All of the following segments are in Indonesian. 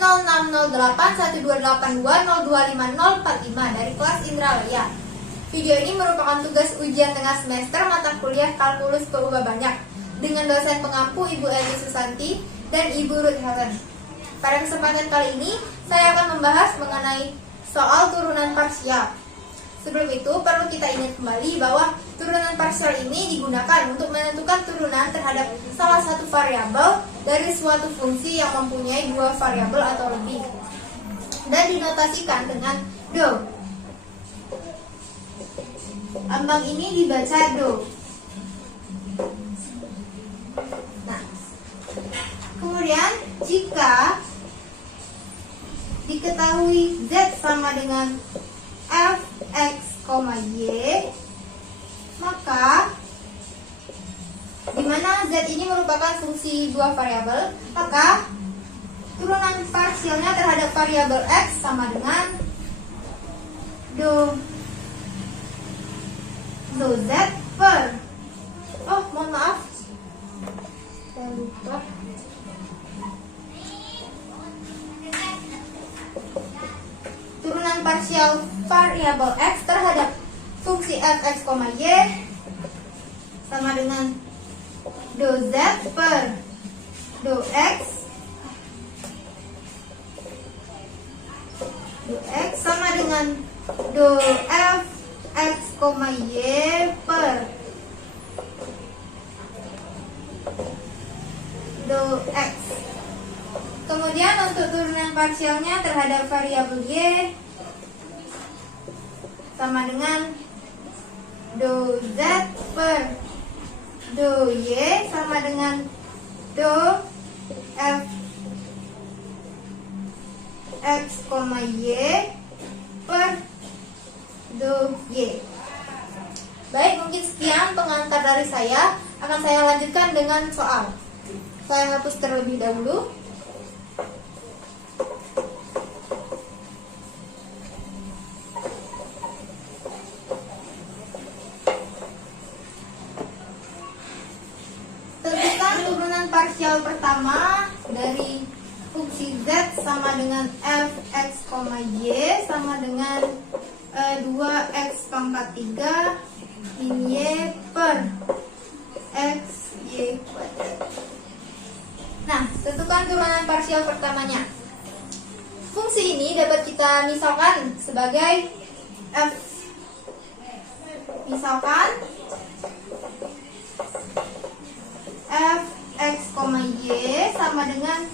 06081282025045 dari kelas Indralaya. Video ini merupakan tugas ujian tengah semester mata kuliah Kalkulus Perubahan Banyak dengan dosen pengampu Ibu Eli Susanti dan Ibu Ruth Helen. Pada kesempatan kali ini, saya akan membahas mengenai soal turunan parsial. Sebelum itu, perlu kita ingat kembali bahwa turunan parsial ini digunakan untuk menentukan turunan terhadap salah satu variabel dari suatu fungsi yang mempunyai dua variabel atau lebih, dan dinotasikan dengan do. Ambang ini dibaca do. Nah, kemudian jika diketahui Z sama dengan Fx, Y, maka di mana Z ini merupakan fungsi dua variabel, maka turunan parsialnya terhadap variabel X sama dengan do Z per, mohon maaf, saya lupa. Turunan parsial variabel X terhadap fungsi Fx, Y sama dengan do Z per do X sama dengan do Fx, Y per do X. Kemudian untuk turunan parsialnya terhadap variabel Y sama dengan do Z per do Y sama dengan do Fx, Y per do Y. Baik, mungkin sekian pengantar dari saya. Akan saya lanjutkan dengan soal. Saya hapus terlebih dahulu. Tentukan turunan parsial pertama dari fungsi Z sama dengan Fx, Y sama dengan 2x pangkat 3 min Y per X, Y kuadrat. Nah, tentukan turunan parsial pertamanya. Fungsi ini dapat kita misalkan sebagai F. Misalkan Fx, Y sama dengan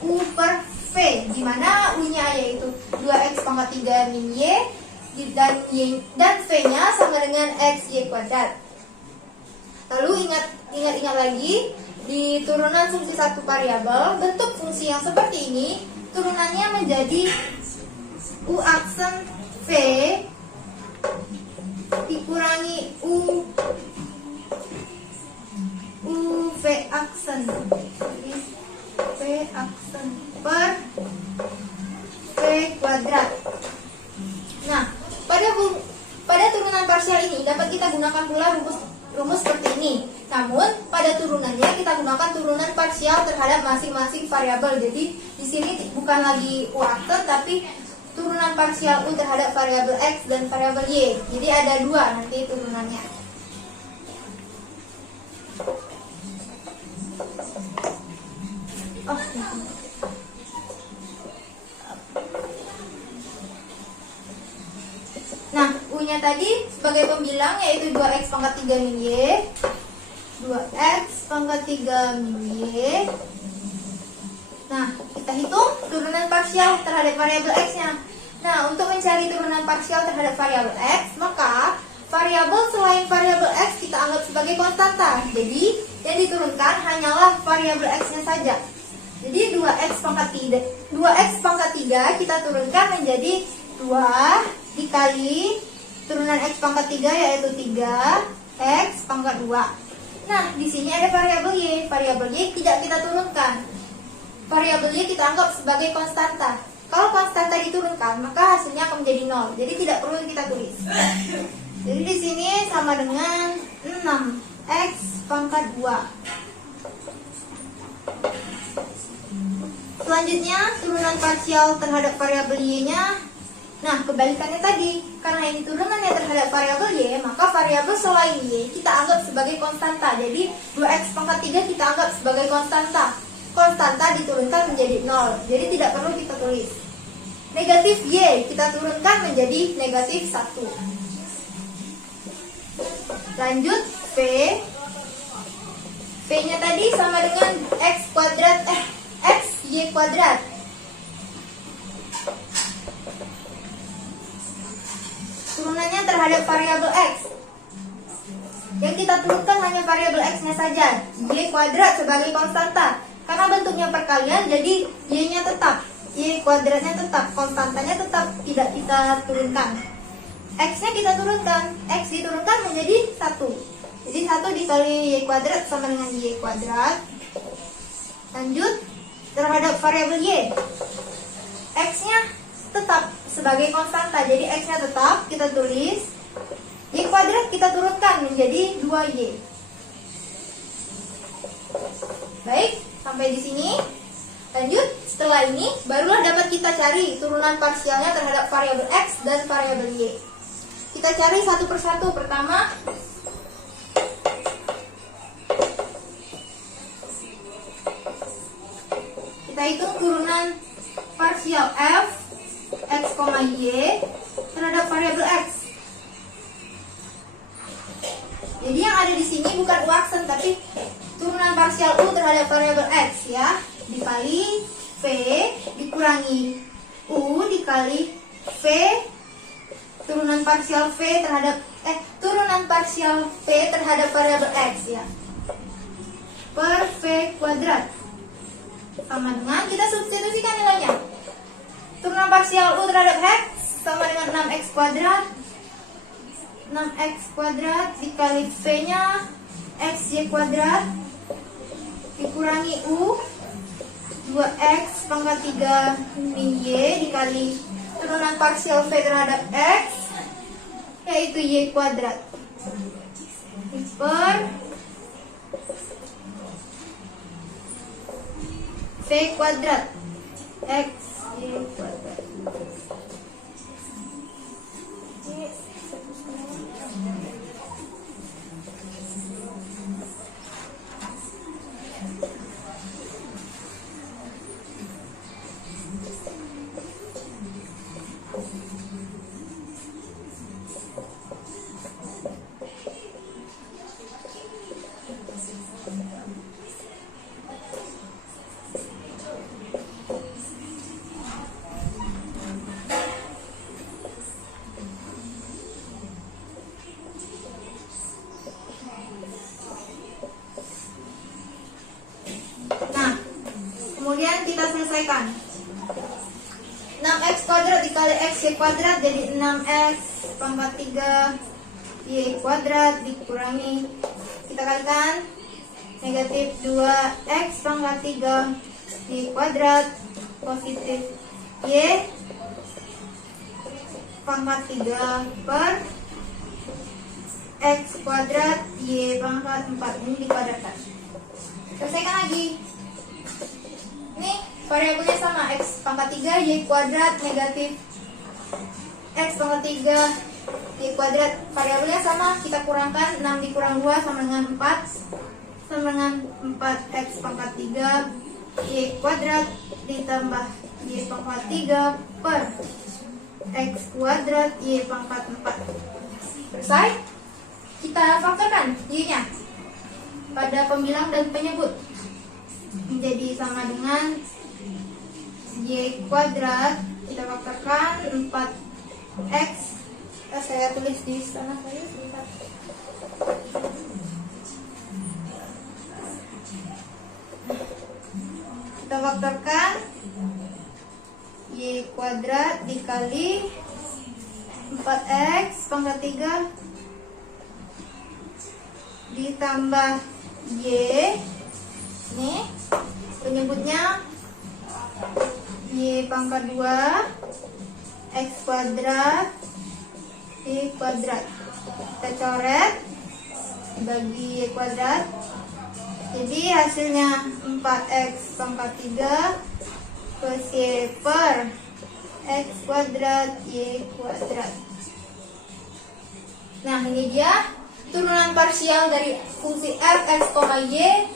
U per V, di mana U-nya yaitu 2x pangkat 3 min Y dan V-nya sama dengan X, Y kuadrat. Lalu ingat lagi, di turunan fungsi satu variabel, bentuk fungsi yang seperti ini, turunannya menjadi U aksen V dikurangi U V aksen per V kuadrat. Nah, pada turunan parsial ini dapat kita gunakan pula rumus seperti ini. Namun pada turunannya kita gunakan turunan parsial terhadap masing-masing variabel. Jadi di sini bukan lagi U aksen, tapi turunan parsial U terhadap variabel X dan variabel Y. Jadi ada dua nanti turunannya. Nah, U-nya tadi sebagai pembilang yaitu 2x pangkat 3 min Y, 2x pangkat 3 min Y. Nah, kita hitung turunan parsial terhadap variabel X-nya. Nah, untuk mencari turunan parsial terhadap variabel X, maka variabel selain variabel X kita anggap sebagai konstanta. Jadi, yang diturunkan hanyalah variabel X-nya saja. Jadi 2x pangkat 3 kita turunkan menjadi 2 dikali turunan x pangkat 3 yaitu 3x pangkat 2. Nah, di sini ada variabel Y. Variabel Y tidak kita turunkan. Variabel Y kita anggap sebagai konstanta. Kalau konstanta diturunkan, maka hasilnya akan menjadi 0. Jadi tidak perlu kita tulis. Jadi di sini sama dengan 6x pangkat 2. Selanjutnya turunan parsial terhadap variabel y-nya. Nah, kebalikannya tadi, karena ini turunannya terhadap variabel y, maka variabel selain y kita anggap sebagai konstanta. Jadi 2x pangkat 3 kita anggap sebagai konstanta. Konstanta diturunkan menjadi 0. Jadi tidak perlu kita tulis. Negatif y kita turunkan menjadi negatif 1. Lanjut v. V-nya tadi sama dengan x kuadrat x y kuadrat. Turunannya terhadap variabel x. Yang kita turunkan hanya variabel x-nya saja. Y kuadrat sebagai konstanta. Karena bentuknya perkalian, jadi y-nya tetap. Y kuadratnya tetap, konstantanya tetap tidak kita turunkan. X-nya kita turunkan. X diturunkan menjadi 1. Jadi 1 dikali y kuadrat sama dengan y kuadrat. Lanjut, terhadap variabel y. X-nya tetap sebagai konstanta. Jadi X-nya tetap, kita tulis. Y kuadrat kita turunkan menjadi 2y. Baik, sampai di sini. Lanjut, setelah ini barulah dapat kita cari turunan parsialnya terhadap variabel X dan variabel Y. Kita cari satu persatu. Pertama, kita hitung turunan parsial f x, y terhadap variabel x. Jadi yang ada di sini bukan u aksen, tapi turunan parsial u terhadap variabel x ya, dikali v dikurangi u dikali v turunan parsial v terhadap turunan parsial v terhadap variabel x ya, per v kuadrat sama dengan, kita substitusikan nilainya. Turunan parsial u terhadap x sama dengan 6x kuadrat. 6x kuadrat dikali v-nya xy kuadrat dikurangi u 2x pangkat 3 min y dikali turunan parsial v terhadap x yaitu y kuadrat per v kuadrat x y kuadrat. Kemudian kita selesaikan. 6x kuadrat dikali xy kuadrat jadi 6x pangkat 3 y kuadrat dikurangi, kita kalikan negatif 2x pangkat 3 y kuadrat positif y pangkat 3 per x kuadrat y pangkat 4. Ini dikuadratkan. Selesaikan lagi. Ini variabelnya sama, x pangkat 3 y kuadrat negatif x pangkat 3 y kuadrat. Variabelnya sama, kita kurangkan 6 dikurang 2 sama dengan 4 sama dengan 4x pangkat 3 y kuadrat ditambah y pangkat 3 per x kuadrat y pangkat 4. Selesai. Kita faktorkan y-nya pada pembilang dan penyebut menjadi sama dengan y kuadrat, kita faktorkan 4x, saya tulis di sana saya sebentar. Kita faktorkan y kuadrat dikali 4x pangkat 3 ditambah y, ini penyebutnya y pangkat 2 x kuadrat y kuadrat. Kita coret bagi y kuadrat, jadi hasilnya 4x pangkat 3 Y per X kuadrat Y kuadrat. Nah, ini dia turunan parsial dari fungsi f x, y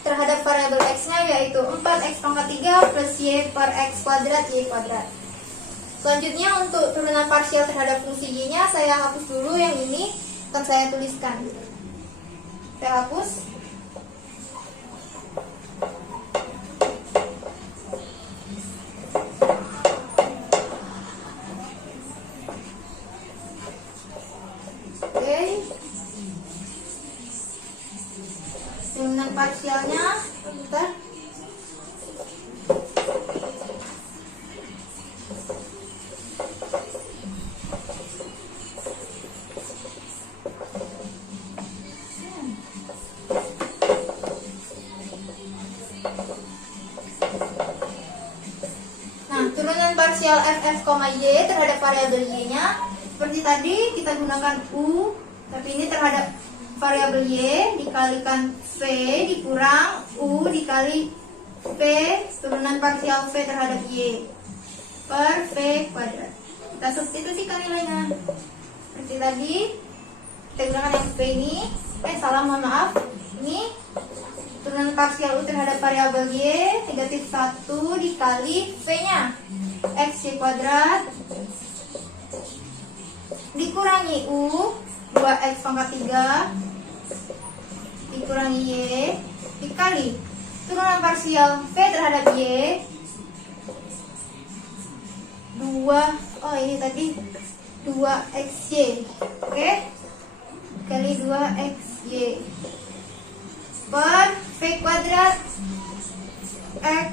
terhadap variabel x-nya, yaitu 4x pangkat 3 plus y per x kuadrat y kuadrat. Selanjutnya untuk turunan parsial terhadap fungsi y-nya, saya hapus dulu yang ini, akan saya tuliskan. Saya hapus. Turunan parsialnya, bentar. Nah, turunan parsial f(x), y terhadap variabel y-nya seperti tadi, kita gunakan u, tapi ini terhadap variabel y dikalikan v dikurang u dikali v turunan parsial v terhadap y per v kuadrat. Kita substitusikan nilainya seperti tadi. Kita gunakan yang v ini, mohon maaf, ini turunan parsial u terhadap variabel y negatif 1 dikali v nya x y kuadrat dikurangi u 2x pangkat 3 dikurangi y dikali turunan parsial v terhadap y 2, ini tadi 2xy, oke, kali 2xy per v kuadrat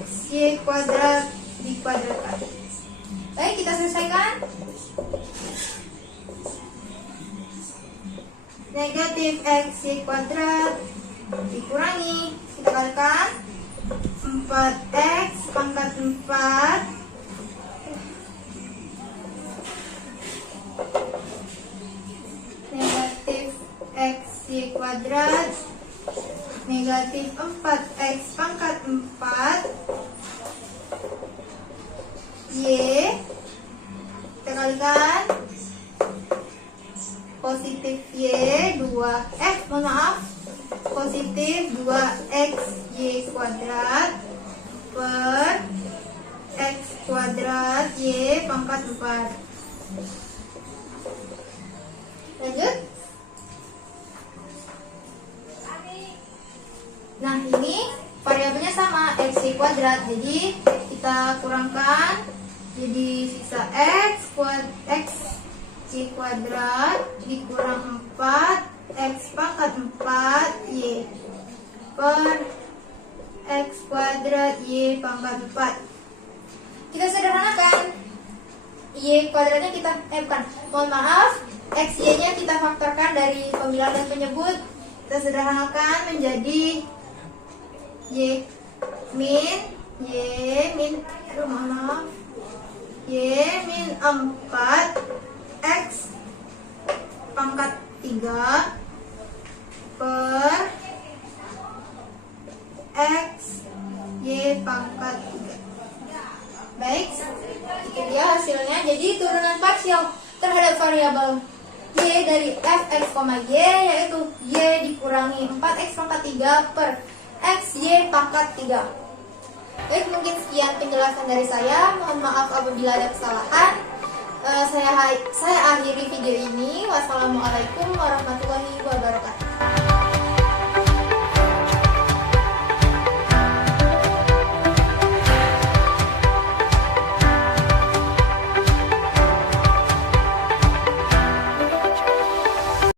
xy kuadrat dikuadratkan. Baik, kita selesaikan. Negatif xy kuadrat dikurangi, kita kalikan 4x pangkat 4 negatif xy kuadrat negatif 4x pangkat 4 y, kita kalikan positif y 2 mohon maaf, positif 2xy kuadrat per x kuadrat y pangkat 4. Lanjut. Nah, ini variabelnya sama, xy kuadrat, jadi kita kurangkan jadi sisa x y kuadrat dikurang 4 x pangkat 4 y per x kuadrat y pangkat 4. Kita sederhanakan, y kuadratnya kita mohon maaf, x y nya kita faktorkan dari pembilang dan penyebut. Kita sederhanakan menjadi y min y min 4 x pangkat 3 per x y pangkat 3. Baik, itu dia hasilnya. Jadi turunan parsial terhadap variabel y dari f(x), y yaitu y dikurangi 4x pangkat 3 per x y pangkat 3. Baik, mungkin sekian penjelasan dari saya. Mohon maaf apabila ada kesalahan. Saya akhiri video ini. Wassalamualaikum warahmatullahi wabarakatuh.